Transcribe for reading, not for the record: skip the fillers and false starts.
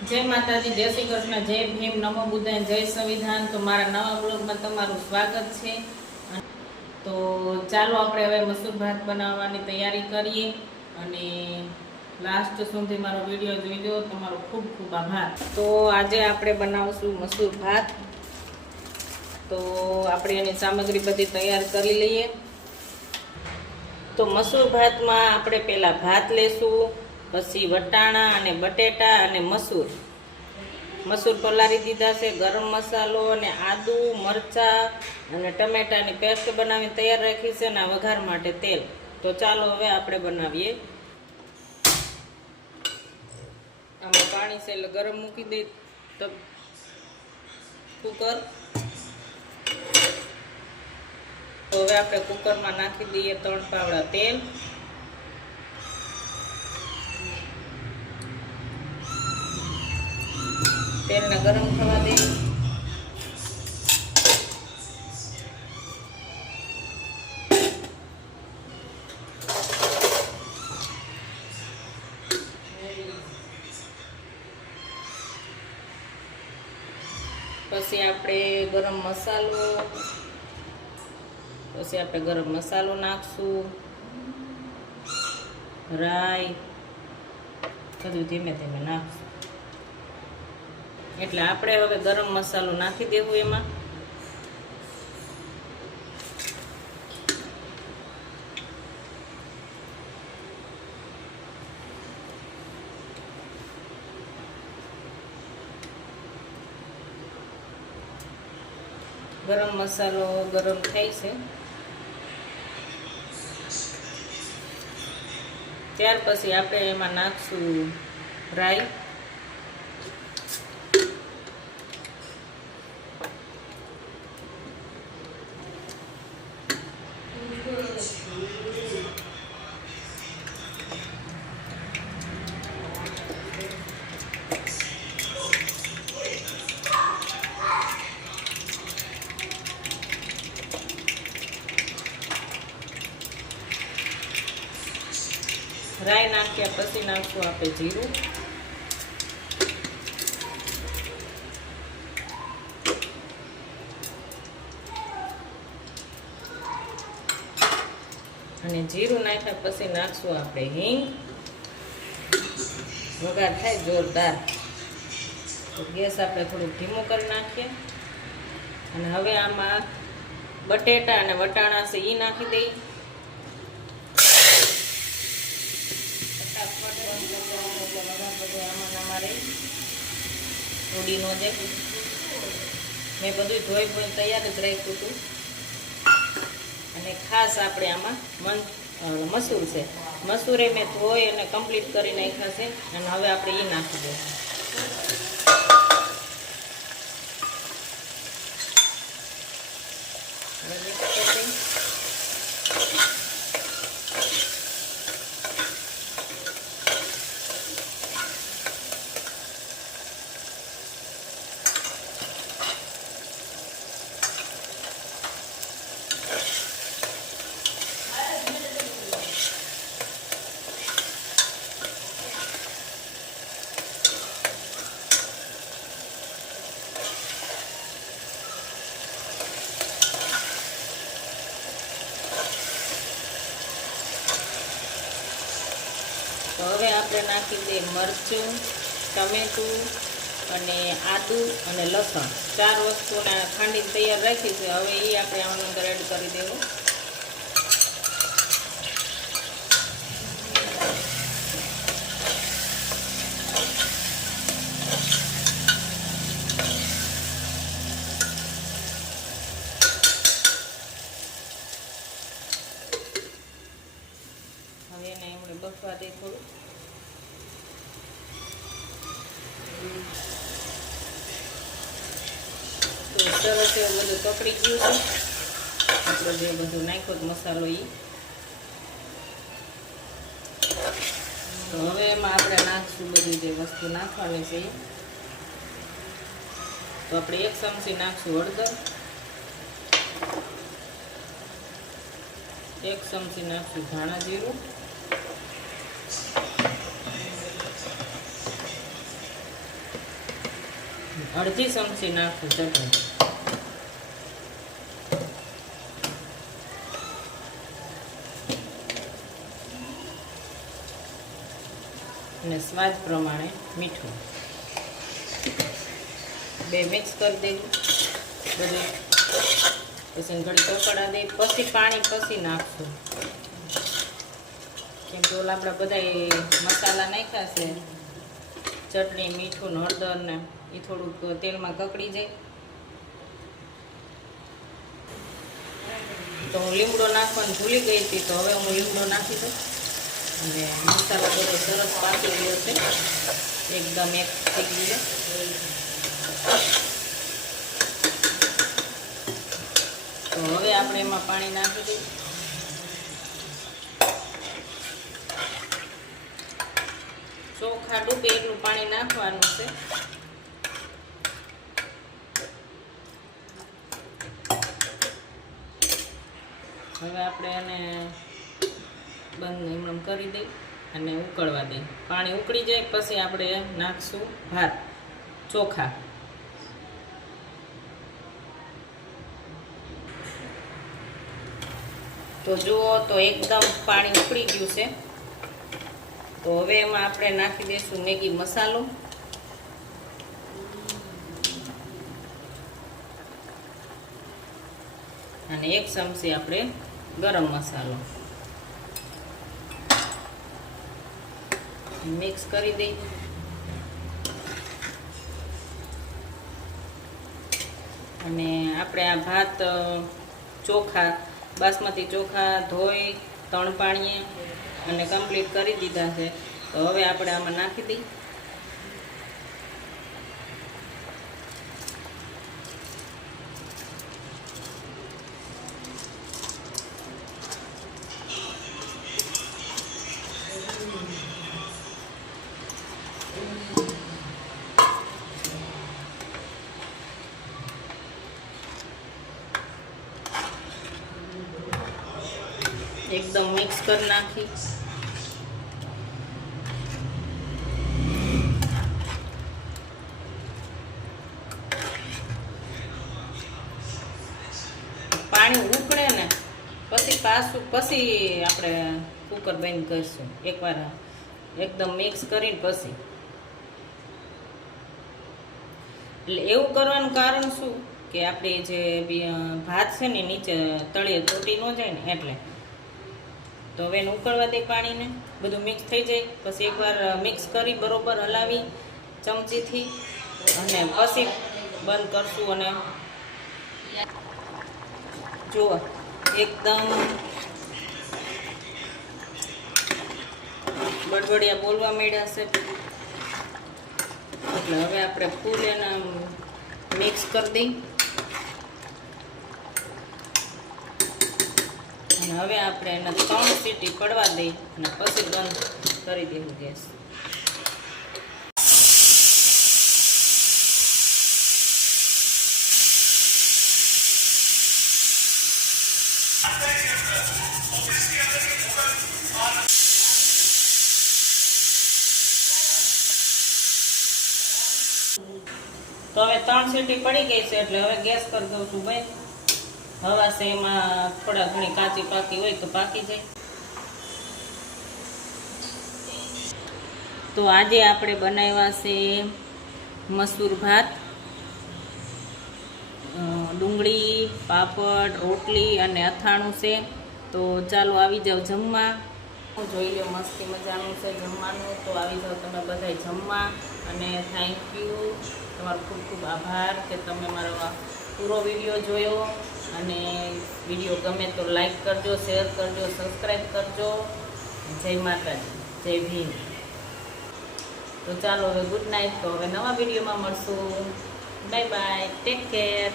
जय माताजी, जय श्री कृष्ण, जय भीम, नमो बुद्धाय, जय संविधान। तो मारा नवा ब्लॉगમાં તમારું સ્વાગત છે। તો ચાલો આપણે હવે મસૂર ભાત બનાવવાની તૈયારી કરીએ અને લાસ્ટ સુધી મારો વિડિયો જોજો। તમારો ખૂબ ખૂબ આભાર। તો આજે આપણે બનાવશું મસૂર ભાત। તો આપણે એની સામગ્રી બધી તૈયાર કરી લઈએ। તો મસૂર ભાતમાં આપણે પહેલા ભાત લેશું, પછી વટાણા અને બટેટા અને મસૂર પલાળી દીધા છે, ગરમ મસાલો અને આદુ મરચા અને ટમેટાની પેસ્ટ બનાવી તૈયાર રાખી છે અને વઘાર માટે તેલ। તો ચાલો હવે આપણે બનાવીએ। આમાં પાણી છે એટલે ગરમ મૂકી દઈ તો કુકર। તો હવે આપણે કુકરમાં નાખી દઈએ 3 પાવડા તેલ। तेल गरम थवा दे। पछी आपणे गरम मसालो नाखशुं, राई बधुं धीमे धीमे नाखशुं। એટલે આપણે હવે ગરમ મસાલો નાખી દેવું એમાં। ગરમ મસાલો ગરમ થાય છે ત્યાર પછી આપણે એમાં નાખશું રાઈ, राई नाख्या पछी नाखशुं आपणे जीरुं, અને જીરું નાખ્યા પછી નાખશું આપણે હિંગ। વઘાર થાય જોરદાર। તો ગેસ આપણે થોડું ધીમું કરી નાખીએ અને હવે આમાં બટેટા અને વટાણા છે એ નાખી દઈએ। ઉડી નો જાય। મેં બધું ધોઈ બોઈ તૈયાર જ રાખ્યું હતું અને ખાસ આપણે આમાં મસૂર છે, મસૂરે મેં ધોઈ અને કમ્પ્લીટ કરી નાખ્યા છે અને હવે આપણે એ નાખી દઈએ। तो હવે આપણે નાખી દઈએ મરચું, ટમેટું અને આદુ અને લસણ 4 વસ્તુને ખાંડીને તૈયાર રાખી છે। હવે એ આપણે આની અંદર એડ કરી દેવું। હવે એને એમણે બફવા દે થોડું। તો સરસ એવું બધું પકડી ગયું છે આપણે જે બધું નાખ્યો મસાલો એ। તો હવે એમાં આપણે નાખશું બધી જે વસ્તુ નાખવાની છે। તો આપણે 1 ચમચી નાખશું હળદર, 1 ચમચી નાખશું ધાણા જીરું, અડધી ચમચી નાખું ચટણી. અને સ્વાદ પ્રમાણે મીઠું. બે મિક્સ કરી દેવું બધું. પછી ઘડી ચોપડા દઈ પછી પાણી પછી નાખશું. કેમ કે ઓલા આપણે બધા મસાલા નાખ્યા છે, ચટણી, મીઠું, હળદર ને એ થોડુંક તેલમાં કકડી જાય. તો હું લીમડો નાખવાનું ભૂલી ગઈ હતી, તો હવે હું લીમડો નાખી દઉં. અને મસાલો બધો સરસ પાકી ગયો છે, એકદમ એક થઈ ગયો. તો હવે આપણે એમાં પાણી નાખી દઈએ. ચોખા ડૂબે એટલું પાણી નાખવાનું છે. હવે આપણે એને બંધ એમ કરી દઈ અને ઉકળવા દઈ. પાણી ઉકળી જાય પછી આપણે નાખશું ભાત, ચોખા. તો જુઓ તો એકદમ પાણી ઉકળી ગયું છે. તો હવે એમાં આપણે નાખી દઈશું મેગી મસાલો. અને 1 ચમચી આપણે ગરમ મસાલો મિક્સ કરી દઈ. અને આપણે આ ભાત ચોખા, બાસમતી ચોખા ધોઈ 3 પાણીએ અને કમ્પ્લીટ કરી દીધા છે. તો હવે આપણે આમાં નાખી દઈ. એકદમ મિક્સ કરી નાખી. પાણી ઉકળે ને પછી પાછું પછી આપણે કુકર બંધ કરીશું. એકવાર એકદમ મિક્સ કરીને પછી. એટલે એવું કરવાનું કારણ શું કે આપણે જે ભાત છે ને નીચે તળિયે ચોટી ન જાય ને એટલે. તો હવે એને ઉકળવા દે પાણીને, બધું મિક્સ થઈ જાય. પછી એકવાર મિક્સ કરી બરોબર હલાવી ચમચીથી અને પછી બંધ કરશું. અને જુઓ એકદમ બડબડિયા બોલવા માંડ્યા છે. એટલે હવે આપણે ફૂલ એને મિક્સ કરી દઈ. અને હવે આપણે એને 3 સીટી પડવા દઈ અને પછી બંધ કરી દેવું ગેસ. તો હવે 3 સીટી પડી ગઈ છે એટલે હવે ગેસ કરી દઉં છું ભાઈ. હવા છે એમાં થોડા ઘણી કાચી પાકી હોય તો પાકી જાય. તો આજે આપણે બનાવ્યા છે મસૂર ભાત, ડુંગળી, પાપડ, રોટલી અને અથાણું છે. તો ચાલો આવી જાઓ જમવા. જોઈ લો મસ્તી મજાનું છે જમવાનું. તો આવી જાઓ તમે બધા જમવા. અને થેન્ક યુ, તમારો ખૂબ ખૂબ આભાર કે તમે મારો પૂરો વિડીયો જોયો. અને વિડીયો ગમે તો લાઈક કરજો, શેર કરજો, સબસ્ક્રાઈબ કરજો. જય માતાજી, જય ભીમ. તો ચાલો હવે ગુડ નાઇટ. તો હવે નવા વિડીયોમાં મળશું. Bye bye, take care.